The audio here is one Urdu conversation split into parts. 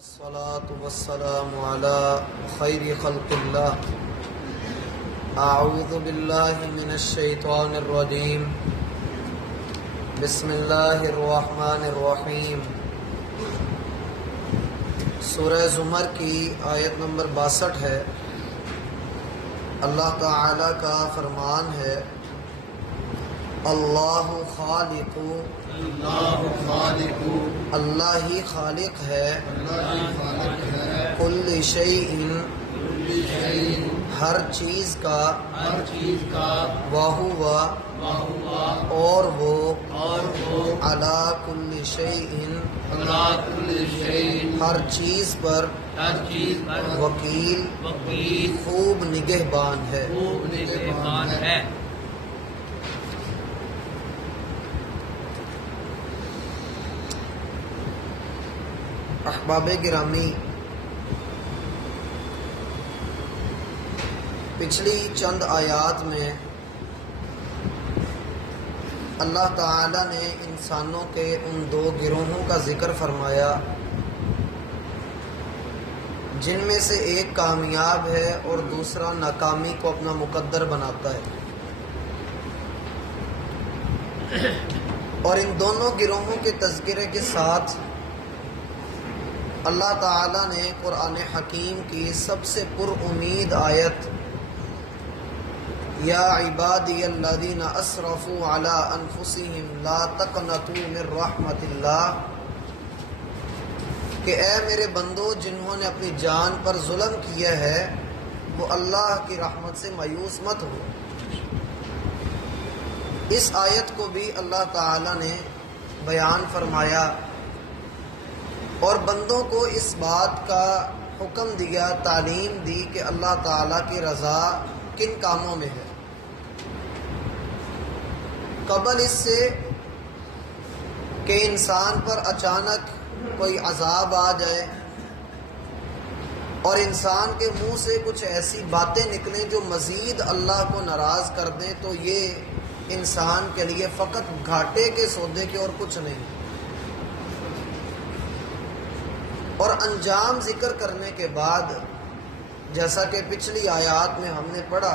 والصلاة والسلام على خير خلق الله. أعوذ بالله من الشيطان الرجيم. بسم الله الرحمن الرحیم. سورہ زمر کی آیت نمبر 62 ہے. اللہ تعالی کا فرمان ہے، اللہ خالق، اللہ ہی خالق ہے، کل شیء، ہر چیز کا، وہو، اور وہ، علی کل شیء، ہر چیز پر، وکیل، خوب نگہبان ہے. احباب گرامی، پچھلی چند آیات میں اللہ تعالی نے انسانوں کے ان دو گروہوں کا ذکر فرمایا جن میں سے ایک کامیاب ہے اور دوسرا ناکامی کو اپنا مقدر بناتا ہے. اور ان دونوں گروہوں کے تذکرے کے ساتھ اللہ تعالی نے قرآن حکیم کی سب سے پر امید آیت یا عبادی الذین اسرفوا علی انفسہم لا تقنطوا من رحمت اللہ، کہ اے میرے بندو جنہوں نے اپنی جان پر ظلم کیا ہے وہ اللہ کی رحمت سے مایوس مت ہو. اس آیت کو بھی اللہ تعالی نے بیان فرمایا اور بندوں کو اس بات کا حکم دیا، تعلیم دی کہ اللہ تعالیٰ کی رضا کن کاموں میں ہے. قبل اس سے کہ انسان پر اچانک کوئی عذاب آ جائے اور انسان کے منہ سے کچھ ایسی باتیں نکلیں جو مزید اللہ کو ناراض کر دیں، تو یہ انسان کے لیے فقط گھاٹے کے سودے کے اور کچھ نہیں. اور انجام ذکر کرنے کے بعد جیسا کہ پچھلی آیات میں ہم نے پڑھا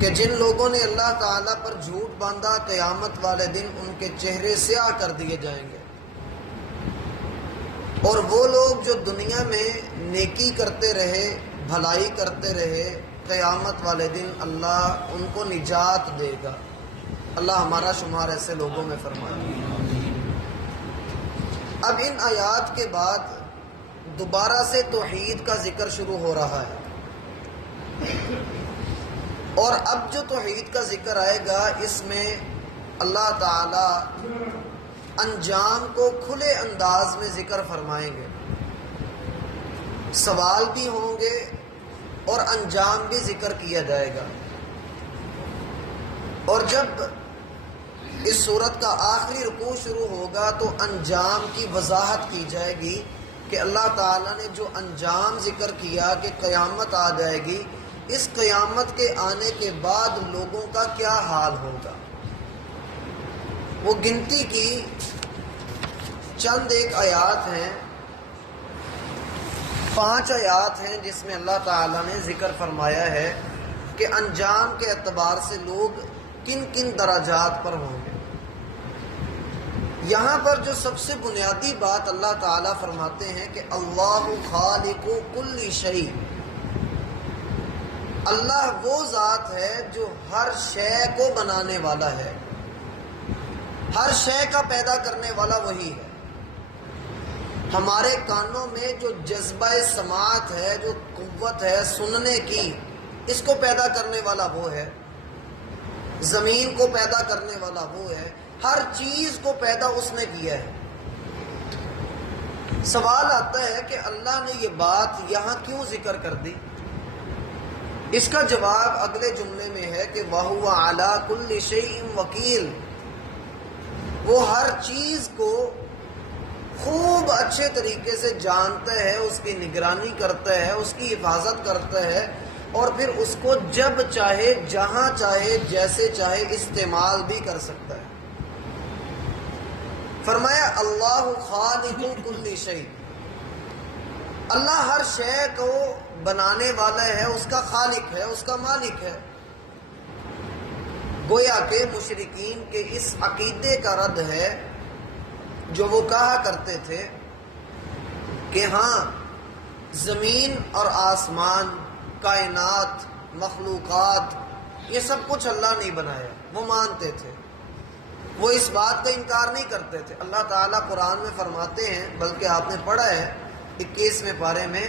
کہ جن لوگوں نے اللہ تعالیٰ پر جھوٹ باندھا قیامت والے دن ان کے چہرے سیاہ کر دیے جائیں گے، اور وہ لوگ جو دنیا میں نیکی کرتے رہے، بھلائی کرتے رہے، قیامت والے دن اللہ ان کو نجات دے گا. اللہ ہمارا شمار ایسے لوگوں میں فرمائے. اب ان آیات کے بعد دوبارہ سے توحید کا ذکر شروع ہو رہا ہے، اور اب جو توحید کا ذکر آئے گا اس میں اللہ تعالی انجام کو کھلے انداز میں ذکر فرمائیں گے. سوال بھی ہوں گے اور انجام بھی ذکر کیا جائے گا. اور جب اس صورت کا آخری رکوع شروع ہوگا تو انجام کی وضاحت کی جائے گی کہ اللہ تعالیٰ نے جو انجام ذکر کیا کہ قیامت آ جائے گی، اس قیامت کے آنے کے بعد لوگوں کا کیا حال ہوگا. وہ گنتی کی چند ایک آیات ہیں، 5 آیات ہیں جس میں اللہ تعالیٰ نے ذکر فرمایا ہے کہ انجام کے اعتبار سے لوگ کن کن درجات پر ہوں گے. یہاں پر جو سب سے بنیادی بات اللہ تعالیٰ فرماتے ہیں کہ اللہ خالق کل شیء، اللہ وہ ذات ہے جو ہر شے کو بنانے والا ہے، ہر شے کا پیدا کرنے والا وہی ہے. ہمارے کانوں میں جو جذبہ سماعت ہے، جو قوت ہے سننے کی، اس کو پیدا کرنے والا وہ ہے. زمین کو پیدا کرنے والا وہ ہے. ہر چیز کو پیدا اس نے کیا ہے. سوال آتا ہے کہ اللہ نے یہ بات یہاں کیوں ذکر کر دی؟ اس کا جواب اگلے جملے میں ہے کہ وَهُوَ عَلَى كُلِّ شَيْءٍ وَكِيلٌ، وہ ہر چیز کو خوب اچھے طریقے سے جانتا ہے، اس کی نگرانی کرتا ہے، اس کی حفاظت کرتا ہے، اور پھر اس کو جب چاہے، جہاں چاہے، جیسے چاہے استعمال بھی کر سکتا ہے. فرمایا اللہ خالق کل شیء، اللہ ہر شے کو بنانے والا ہے، اس کا خالق ہے، اس کا مالک ہے۔ گویا کہ مشرکین کے اس عقیدے کا رد ہے جو وہ کہا کرتے تھے کہ ہاں زمین اور آسمان، کائنات، مخلوقات، یہ سب کچھ اللہ نے بنایا، وہ مانتے تھے، وہ اس بات کا انکار نہیں کرتے تھے۔ اللہ تعالیٰ قرآن میں فرماتے ہیں، بلکہ آپ نے پڑھا ہے 21ویں پارے میں،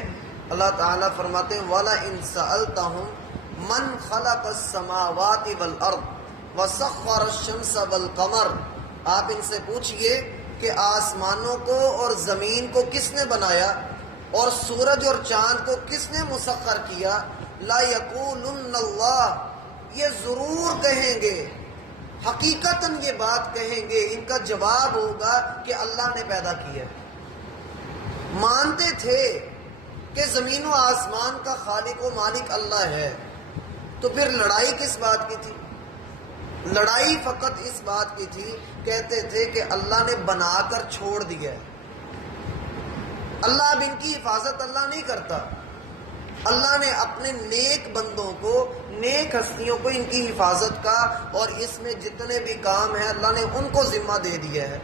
اللہ تعالیٰ فرماتے ہیں وَلَئِن سَأَلْتَهُمْ مَنْ خَلَقَ السَّمَاوَاتِ وَالْأَرْضِ وَسَخَّرَ الشَّمْسَ وَالْقَمَرَ، آپ ان سے پوچھئے کہ آسمانوں کو اور زمین کو کس نے بنایا اور سورج اور چاند کو کس نے مسخر کیا، لا یقولن اللہ، یہ ضرور کہیں گے، حقیقتاً یہ بات کہیں گے، ان کا جواب ہوگا کہ اللہ نے پیدا کیا۔ مانتے تھے کہ زمین و آسمان کا خالق و مالک اللہ ہے، تو پھر لڑائی کس بات کی تھی؟ لڑائی فقط اس بات کی تھی، کہتے تھے کہ اللہ نے بنا کر چھوڑ دیا ہے، اللہ اب ان کی حفاظت اللہ نہیں کرتا، اللہ نے اپنے نیک بندوں کو، نیک ہستیوں کو ان کی حفاظت کا اور اس میں جتنے بھی کام ہیں اللہ نے ان کو ذمہ دے دیا ہے،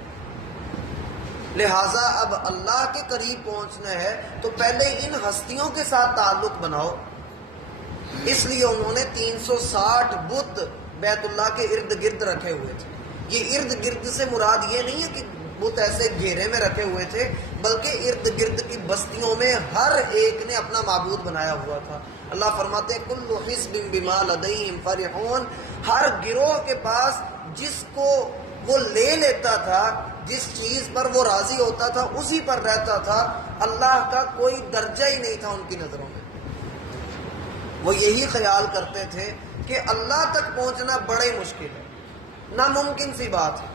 لہٰذا اب اللہ کے قریب پہنچنا ہے تو پہلے ان ہستیوں کے ساتھ تعلق بناؤ۔ اس لیے انہوں نے 360 بت بیت اللہ کے ارد گرد رکھے ہوئے تھے۔ یہ ارد گرد سے مراد یہ نہیں ہے کہ بت ایسے گھیرے میں رکھے ہوئے تھے، بلکہ ارد گرد کی بستیوں میں ہر ایک نے اپنا معبود بنایا ہوا تھا۔ اللہ فرماتے ہیں کل حزب بما لدیہم فرحون، ہر گروہ کے پاس جس کو وہ لے لیتا تھا، جس چیز پر وہ راضی ہوتا تھا اسی پر رہتا تھا، اللہ کا کوئی درجہ ہی نہیں تھا ان کی نظروں میں۔ وہ یہی خیال کرتے تھے کہ اللہ تک پہنچنا بڑے مشکل ہے، ناممکن سی بات ہے،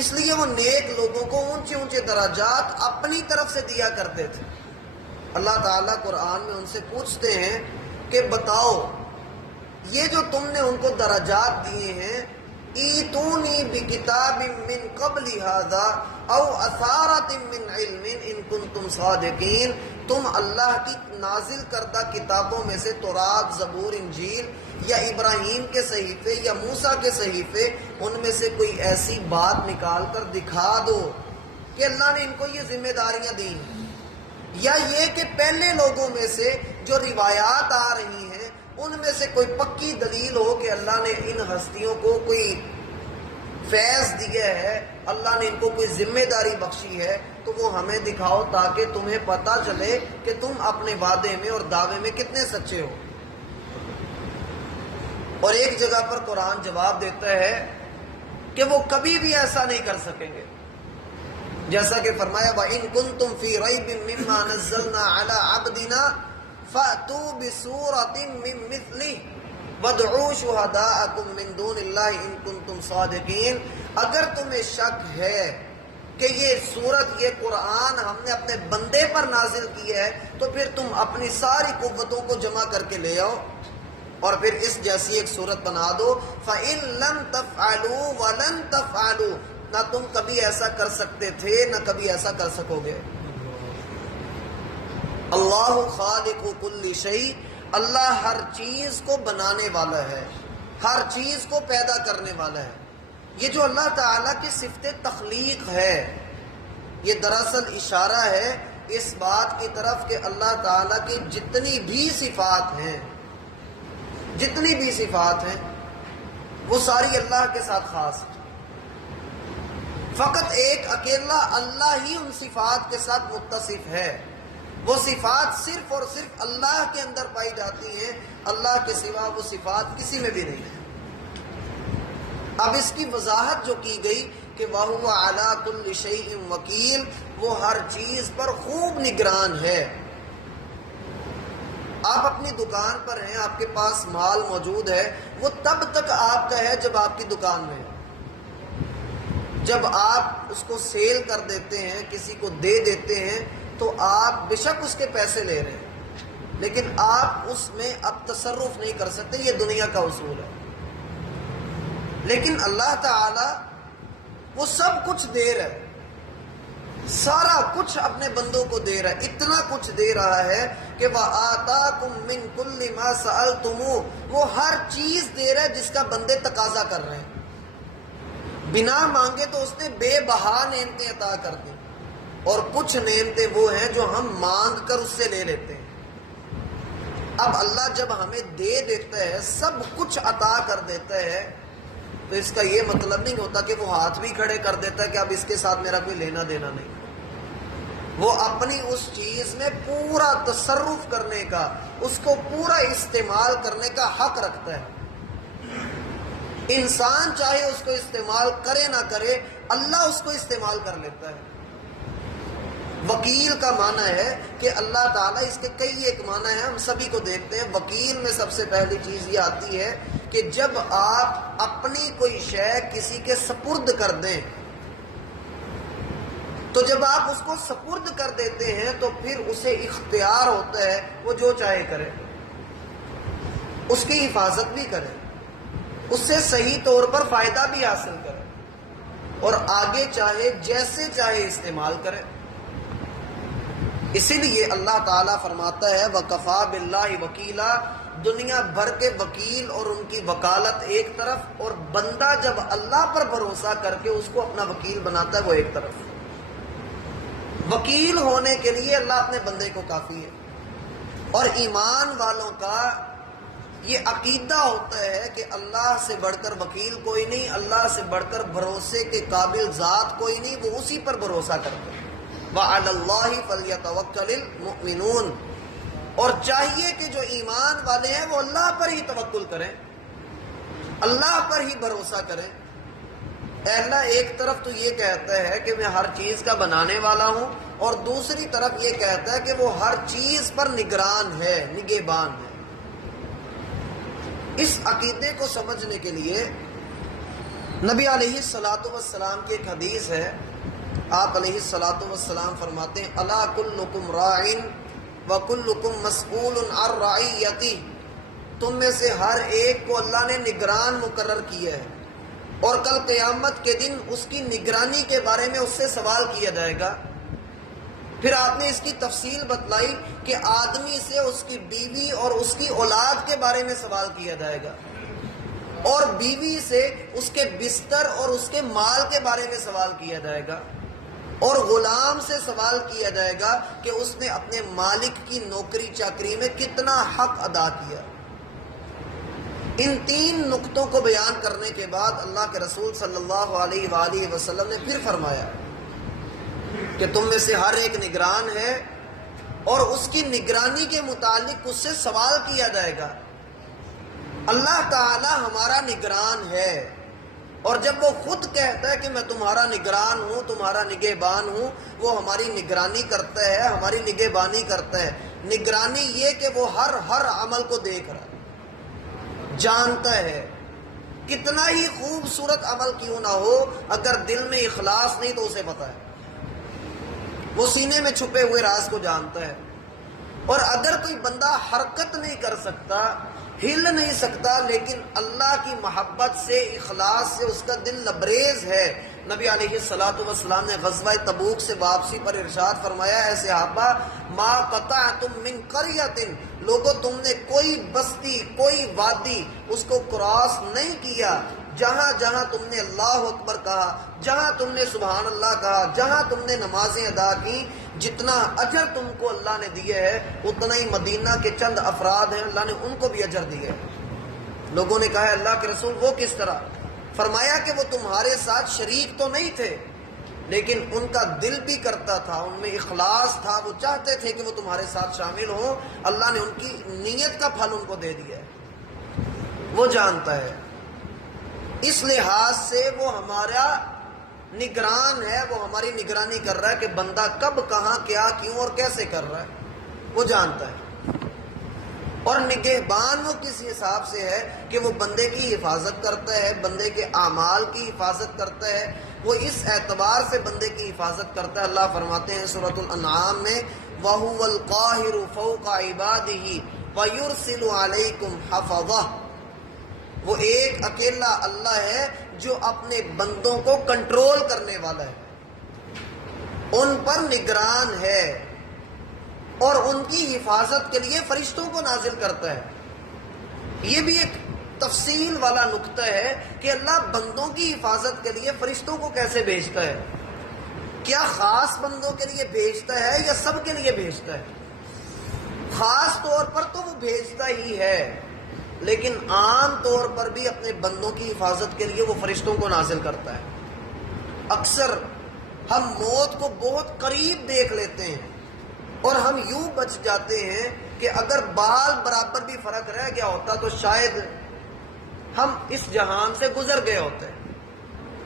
اس لیے وہ نیک لوگوں کو اونچے اونچے درجات اپنی طرف سے دیا کرتے تھے۔ اللہ تعالیٰ قرآن میں ان سے پوچھتے ہیں کہ بتاؤ یہ جو تم نے ان کو درجات دیے ہیں، ایتونی بکتاب من قبل ھذا او اثارۃ من علم ان کنتم صادقین، تم اللہ کی نازل کردہ کتابوں میں سے تورات، زبور، انجیل یا ابراہیم کے صحیفے یا موسیٰ کے صحیفے، ان میں سے کوئی ایسی بات نکال کر دکھا دو کہ اللہ نے ان کو یہ ذمہ داریاں دی ہیں، یا یہ کہ پہلے لوگوں میں سے جو روایات آ رہی ہیں ان میں سے کوئی پکی دلیل ہو کہ اللہ نے ان ہستیوں کو کوئی فیض دیا ہے، اللہ نے ان کو کوئی ذمہ داری بخشی ہے، تو وہ ہمیں دکھاؤ تاکہ تمہیں پتہ چلے کہ تم اپنے وعدے میں اور دعوے میں کتنے سچے ہو۔ اور ایک جگہ پر قرآن جواب دیتا ہے کہ وہ کبھی بھی ایسا نہیں کر سکیں گے، جیسا کہ فرمایا وَإِن كُنتُمْ فِي رَيْبٍ مِّمَّا نَزَّلْنَا عَلَىٰ عَبْدِنَا فَأْتُوا بِسُورَةٍ مِّن مِّثْلِهِ وَادْعُوا شُهَدَاءَكُم مِّن دُونِ اللَّهِ إِن كُنتُمْ صَادِقِينَ، اگر تمہیں شک ہے کہ یہ سورت، یہ قرآن ہم نے اپنے بندے پر نازل کی ہے، تو پھر تم اپنی ساری قوتوں کو جمع کر کے لے آؤ اور پھر اس جیسی ایک سورت بنا دو۔ فَإِن لَّمْ تَفْعَلُوا وَلَن تَفْعَلُوا، نہ تم کبھی ایسا کر سکتے تھے نہ کبھی ایسا کر سکو گے۔ اللہ خالق کل شیء، اللہ ہر چیز کو بنانے والا ہے، ہر چیز کو پیدا کرنے والا ہے۔ یہ جو اللہ تعالیٰ کی صفت تخلیق ہے، یہ دراصل اشارہ ہے اس بات کی طرف کہ اللہ تعالیٰ کی جتنی بھی صفات ہیں، جتنی بھی صفات ہیں وہ ساری اللہ کے ساتھ خاص ہیں۔ فقط ایک اکیلا اللہ ہی ان صفات کے ساتھ متصف ہے، وہ صفات صرف اور صرف اللہ کے اندر پائی جاتی ہیں، اللہ کے سوا وہ صفات کسی میں بھی نہیں ہے۔ اب اس کی وضاحت جو کی گئی کہ وَهُوَ عَلَىٰ كُلِّ شَيْءٍ وَكِيلٌ، وہ ہر چیز پر خوب نگران ہے۔ آپ اپنی دکان پر ہیں، آپ کے پاس مال موجود ہے، وہ تب تک آپ کا ہے جب آپ کی دکان میں ہے۔ جب آپ اس کو سیل کر دیتے ہیں، کسی کو دے دیتے ہیں، تو آپ بے شک اس کے پیسے لے رہے ہیں، لیکن آپ اس میں اب تصرف نہیں کر سکتے، یہ دنیا کا اصول ہے۔ لیکن اللہ تعالی وہ سب کچھ دے رہا ہے، سارا کچھ اپنے بندوں کو دے رہا ہے، اتنا کچھ دے رہا ہے کہ وَآتَاكُم مِّن كُلِّ مَا سَأَلْتُمُوهُ، وہ ہر چیز دے رہا ہے جس کا بندے تقاضا کر رہے ہیں۔ بنا مانگے تو اس نے بے بہا نعمتیں عطا کر دی، اور کچھ نعمتیں وہ ہیں جو ہم مانگ کر اس سے لے لیتے ہیں۔ اب اللہ جب ہمیں دے دیتا ہے، سب کچھ عطا کر دیتا ہے، تو اس کا یہ مطلب نہیں ہوتا کہ وہ ہاتھ بھی کھڑے کر دیتا ہے کہ اب اس کے ساتھ میرا کوئی لینا دینا نہیں۔ وہ اپنی اس چیز میں پورا تصرف کرنے کا، اس کو پورا استعمال کرنے کا حق رکھتا ہے۔ انسان چاہے اس کو استعمال کرے نہ کرے، اللہ اس کو استعمال کر لیتا ہے۔ وکیل کا معنی ہے کہ اللہ تعالیٰ، اس کے کئی ایک معنی ہیں، ہم سبھی کو دیکھتے ہیں۔ وکیل میں سب سے پہلی چیز یہ آتی ہے کہ جب آپ اپنی کوئی شے کسی کے سپرد کر دیں، تو جب آپ اس کو سپرد کر دیتے ہیں تو پھر اسے اختیار ہوتا ہے وہ جو چاہے کرے، اس کی حفاظت بھی کرے، اس سے صحیح طور پر فائدہ بھی حاصل کرے، اور آگے چاہے جیسے چاہے استعمال کرے۔ اسی لیے اللہ تعالیٰ فرماتا ہے وَكَفَى بِاللَّهِ وَكِيلًا، دنیا بھر کے وکیل اور ان کی وکالت ایک طرف، اور بندہ جب اللہ پر بھروسہ کر کے اس کو اپنا وکیل بناتا ہے وہ ایک طرف۔ وکیل ہونے کے لیے اللہ اپنے بندے کو کافی ہے، اور ایمان والوں کا یہ عقیدہ ہوتا ہے کہ اللہ سے بڑھ کر وکیل کوئی نہیں، اللہ سے بڑھ کر بھروسے کے قابل ذات کوئی نہیں، وہ اسی پر بھروسہ کرتے ہیں۔ وَعَلَى اللَّهِ فَلْيَتَوَكَّلِ الْمُؤْمِنُونَ، اور چاہیے کہ جو ایمان والے ہیں وہ اللہ پر ہی توکل کریں، اللہ پر ہی بھروسہ کریں۔ اللہ ایک طرف تو یہ کہتا ہے کہ میں ہر چیز کا بنانے والا ہوں، اور دوسری طرف یہ کہتا ہے کہ وہ ہر چیز پر نگران ہے، نگہبان ہے۔ اس عقیدے کو سمجھنے کے لیے نبی علیہ الصلوۃ والسلام کی ایک حدیث ہے۔ آپ علیہ الصلوۃ والسلام فرماتے ہیں الا کلکم راع وکلکم مسئول عن رعیتہ، تم میں سے ہر ایک کو اللہ نے نگران مقرر کیا ہے، اور کل قیامت کے دن اس کی نگرانی کے بارے میں اس سے سوال کیا جائے گا۔ پھر آپ نے اس کی تفصیل بتلائی کہ آدمی سے اس کی بیوی اور اس کی اولاد کے بارے میں سوال کیا جائے گا، اور بیوی سے اس کے بستر اور اس کے مال کے بارے میں سوال کیا جائے گا، اور غلام سے سوال کیا جائے گا کہ اس نے اپنے مالک کی نوکری چاکری میں کتنا حق ادا کیا۔ ان تین نقطوں کو بیان کرنے کے بعد اللہ کے رسول صلی اللہ علیہ وآلہ وسلم نے پھر فرمایا کہ تم میں سے ہر ایک نگران ہے، اور اس کی نگرانی کے متعلق اس سے سوال کیا جائے گا۔ اللہ تعالی ہمارا نگران ہے، اور جب وہ خود کہتا ہے کہ میں تمہارا نگران ہوں، تمہارا نگہبان ہوں، وہ ہماری نگرانی کرتا ہے، ہماری نگہبانی کرتا ہے۔ نگرانی یہ کہ وہ ہر عمل کو دیکھ رہا ہے، جانتا ہے، کتنا ہی خوبصورت عمل کیوں نہ ہو، اگر دل میں اخلاص نہیں تو اسے پتہ ہے، وہ سینے میں چھپے ہوئے راز کو جانتا ہے۔ اور اگر کوئی بندہ حرکت نہیں کر سکتا، ہل نہیں سکتا، لیکن اللہ کی محبت سے، اخلاص سے اس کا دل لبریز ہے، نبی علیہ الصلوۃ والسلام نے غزوہ تبوک سے واپسی پر ارشاد فرمایا اے صحابہ ما قطعتم من قریۃ، لوگو تم نے کوئی بستی، کوئی وادی اس کو کراس نہیں کیا، جہاں جہاں تم نے اللہ اکبر کہا، جہاں تم نے سبحان اللہ کہا، جہاں تم نے نمازیں ادا کی، جتنا اجر تم کو اللہ نے دیا ہے اتنا ہی مدینہ کے چند افراد ہیں اللہ نے ان کو بھی اجر دیا ہے۔ لوگوں نے کہا اللہ کے رسول وہ کس طرح؟ فرمایا کہ وہ تمہارے ساتھ شریک تو نہیں تھے، لیکن ان کا دل بھی کرتا تھا، ان میں اخلاص تھا، وہ چاہتے تھے کہ وہ تمہارے ساتھ شامل ہوں، اللہ نے ان کی نیت کا پھل ان کو دے دیا ہے، وہ جانتا ہے۔ اس لحاظ سے وہ ہمارا نگران ہے، وہ ہماری نگرانی کر رہا ہے کہ بندہ کب، کہاں، کیا، کیوں اور کیسے کر رہا ہے، وہ جانتا ہے۔ اور نگہبان وہ کس حساب سے ہے کہ وہ بندے کی حفاظت کرتا ہے، بندے کے اعمال کی حفاظت کرتا ہے، وہ اس اعتبار سے بندے کی حفاظت کرتا ہے۔ اللہ فرماتے ہیں سورۃ الانعام میں وَهُوَ الْقَاهِرُ فَوْقَ عِبَادِهِ وَيُرْسِلُ عَلَيْكُمْ حَفَظَهُ، وہ ایک اکیلا اللہ ہے جو اپنے بندوں کو کنٹرول کرنے والا ہے، ان پر نگران ہے اور ان کی حفاظت کے لیے فرشتوں کو نازل کرتا ہے۔ یہ بھی ایک تفصیل والا نقطہ ہے کہ اللہ بندوں کی حفاظت کے لیے فرشتوں کو کیسے بھیجتا ہے۔ کیا خاص بندوں کے لیے بھیجتا ہے یا سب کے لیے بھیجتا ہے؟ خاص طور پر تو وہ بھیجتا ہی ہے، لیکن عام طور پر بھی اپنے بندوں کی حفاظت کے لیے وہ فرشتوں کو نازل کرتا ہے۔ اکثر ہم موت کو بہت قریب دیکھ لیتے ہیں اور ہم یوں بچ جاتے ہیں کہ اگر بال برابر بھی فرق رہ گیا ہوتا تو شاید ہم اس جہان سے گزر گئے ہوتے،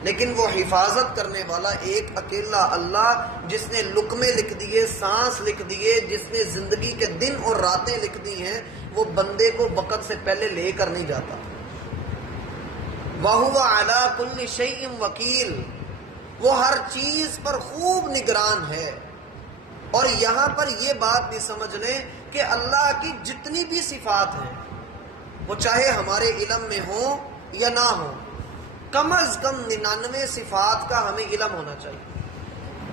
لیکن وہ حفاظت کرنے والا ایک اکیلا اللہ، جس نے لقمے لکھ دیے، سانس لکھ دیے، جس نے زندگی کے دن اور راتیں لکھ دی ہیں، وہ بندے کو وقت سے پہلے لے کر نہیں جاتا۔ وَهُوَ عَلَى كُلِّ شَيْءٍ وَكِيلٌ، وہ ہر چیز پر خوب نگران ہے۔ اور یہاں پر یہ بات بھی سمجھ لیں کہ اللہ کی جتنی بھی صفات ہیں وہ چاہے ہمارے علم میں ہوں یا نہ ہوں، کم از کم 99 صفات کا ہمیں علم ہونا چاہیے۔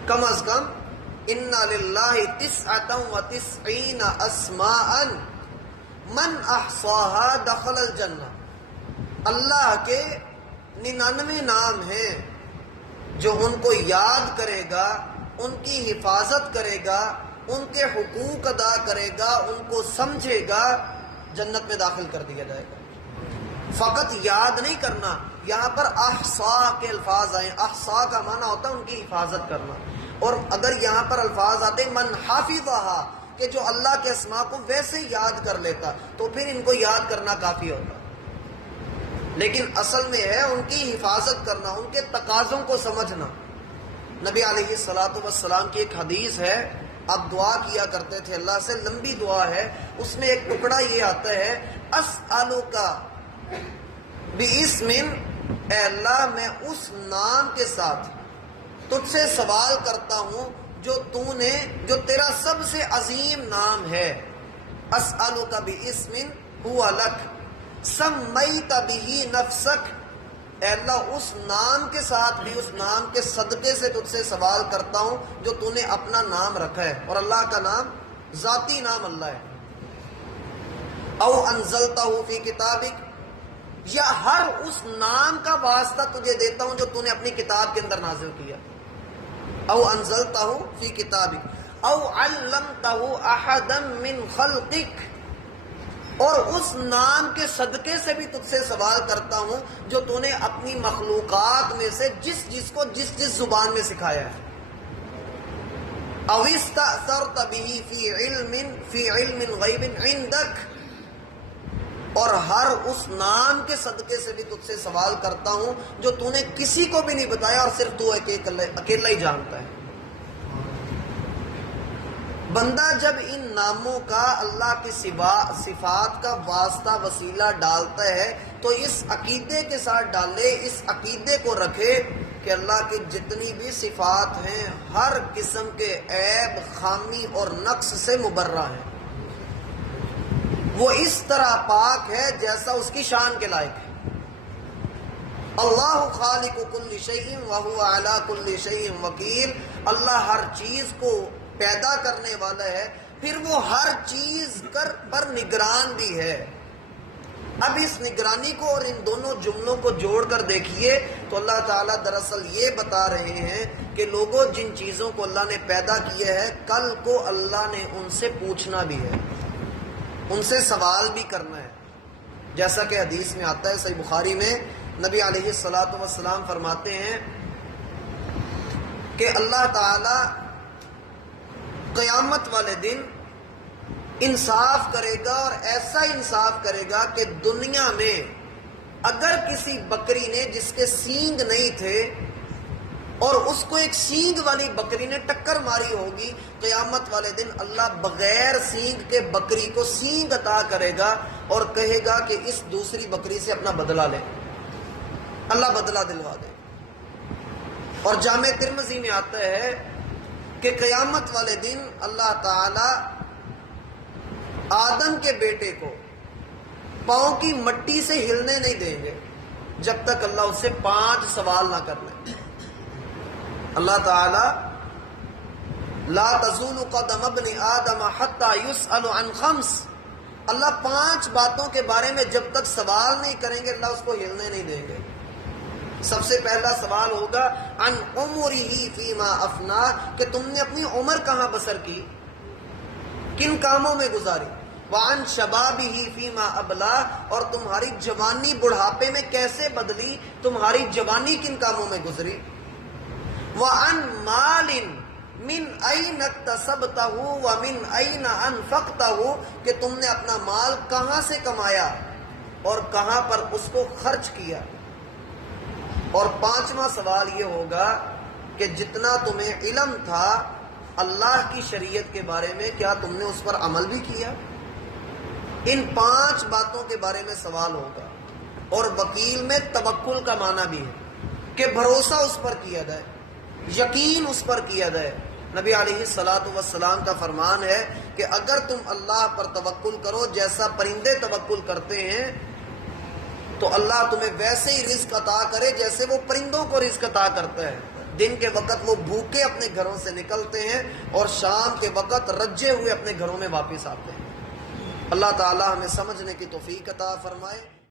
کم از کم ان للہ 99 اسماء من احصاها دخل الجنہ، اللہ کے 99 نام ہیں جو ان کو یاد کرے گا، ان کی حفاظت کرے گا، ان کے حقوق ادا کرے گا، ان کو سمجھے گا، جنت میں داخل کر دیا جائے گا۔ فقط یاد نہیں کرنا، یہاں پر احصا کے الفاظ آئے، احصا کا معنی ہوتا ہے ان کی حفاظت کرنا، اور اگر یہاں پر الفاظ آتے من حافظھا کہ جو اللہ کے اسماء کو ویسے یاد کر لیتا تو پھر ان کو یاد کرنا کافی ہوتا، لیکن اصل میں ہے ان کی حفاظت کرنا، ان کے تقاضوں کو سمجھنا۔ نبی علیہ الصلوۃ والسلام کی ایک حدیث ہے، آپ دعا کیا کرتے تھے اللہ سے، لمبی دعا ہے، اس میں ایک ٹکڑا یہ آتا ہے اسألک بِاسْمٍ، اے اللہ میں اس نام کے ساتھ تجھ سے سوال کرتا ہوں جو تیرا سب سے عظیم نام ہے۔ اسألک بِاسْمٍ هُوَ لَكَ سَمَّيْتَ بِهِ نَفْسَكَ، اے اللہ اس نام کے ساتھ بھی، اس نام کے صدقے سے تجھ سے سوال کرتا ہوں جو تو نے اپنا نام رکھا ہے، اور اللہ کا نام ذاتی نام اللہ ہے۔ او انزلتہ فی کتابک، یا ہر اس نام کا واسطہ تجھے دیتا ہوں جو تو نے اپنی کتاب کے اندر نازل کیا۔ او انزلتہ فی کتابک او علمتہ احدا من خلقک، اور اس نام کے صدقے سے بھی تجھ سے سوال کرتا ہوں جو تو نے اپنی مخلوقات میں سے جس کو جس زبان میں سکھایا ہے۔ او استأثرت به فی علم غیب عندک، اور ہر اس نام کے صدقے سے بھی تجھ سے سوال کرتا ہوں جو تو نے کسی کو بھی نہیں بتایا اور صرف تو اکیلا ہی جانتا ہے۔ بندہ جب ان ناموں کا اللہ کی صفات کا واسطہ وسیلہ ڈالتا ہے تو اس عقیدے کے ساتھ ڈالے، اس عقیدے کو رکھے کہ اللہ کی جتنی بھی صفات ہیں ہر قسم کے عیب، خامی اور نقص سے مبرہ ہیں، وہ اس طرح پاک ہے جیسا اس کی شان کے لائق ہے۔ اللہ خالق کل شیء وہو علی کل شیء وکیل، اللہ ہر چیز کو پیدا کرنے والا ہے، پھر وہ ہر چیز پر نگران بھی ہے۔ اب اس نگرانی کو اور ان دونوں جملوں کو جوڑ کر دیکھیے تو اللہ تعالیٰ دراصل یہ بتا رہے ہیں کہ لوگوں جن چیزوں کو اللہ نے پیدا کیا ہے کل کو اللہ نے ان سے پوچھنا بھی ہے، ان سے سوال بھی کرنا ہے، جیسا کہ حدیث میں آتا ہے صحیح بخاری میں، نبی علیہ الصلوۃ والسلام فرماتے ہیں کہ اللہ تعالیٰ قیامت والے دن انصاف کرے گا، اور ایسا انصاف کرے گا کہ دنیا میں اگر کسی بکری نے جس کے سینگ نہیں تھے اور اس کو ایک سینگ والی بکری نے ٹکر ماری ہوگی، قیامت والے دن اللہ بغیر سینگ کے بکری کو سینگ عطا کرے گا اور کہے گا کہ اس دوسری بکری سے اپنا بدلہ لے، اللہ بدلہ دلوا دے۔ اور جامع ترمذی میں آتا ہے کہ قیامت والے دن اللہ تعالی آدم کے بیٹے کو پاؤں کی مٹی سے ہلنے نہیں دیں گے جب تک اللہ اس سے 5 سوال نہ کر لے۔ اللہ تعالی لا تزول قدم ابن آدم حتی یسأل عن خمس، اللہ 5 باتوں کے بارے میں جب تک سوال نہیں کریں گے اللہ اس کو ہلنے نہیں دیں گے۔ سب سے پہلا سوال ہوگا عن عمرہ فیما افنا، کہ تم نے اپنی عمر کہاں بسر کی، کن کاموں میں گزاری، وعن شبابہ فیما ابلا، اور تمہاری جوانی بڑھاپے میں کیسے بدلی، تمہاری جوانی کن کاموں میں گزری، وعن مال من این اکتسبتہ ومن این انفقتہ، کہ تم نے اپنا مال کہاں سے کمایا اور کہاں پر اس کو خرچ کیا، اور 5واں سوال یہ ہوگا کہ جتنا تمہیں علم تھا اللہ کی شریعت کے بارے میں کیا تم نے اس پر عمل بھی کیا۔ ان 5 باتوں کے بارے میں سوال ہوگا۔ اور وکیل میں توکل کا معنی بھی ہے کہ بھروسہ اس پر کیا جائے، یقین اس پر کیا جائے۔ نبی علیہ الصلوۃ والسلام کا فرمان ہے کہ اگر تم اللہ پر توکل کرو جیسا پرندے توکل کرتے ہیں تو اللہ تمہیں ویسے ہی رزق عطا کرے جیسے وہ پرندوں کو رزق عطا کرتا ہے۔ دن کے وقت وہ بھوکے اپنے گھروں سے نکلتے ہیں اور شام کے وقت رجے ہوئے اپنے گھروں میں واپس آتے ہیں۔ اللہ تعالی ہمیں سمجھنے کی توفیق عطا فرمائے۔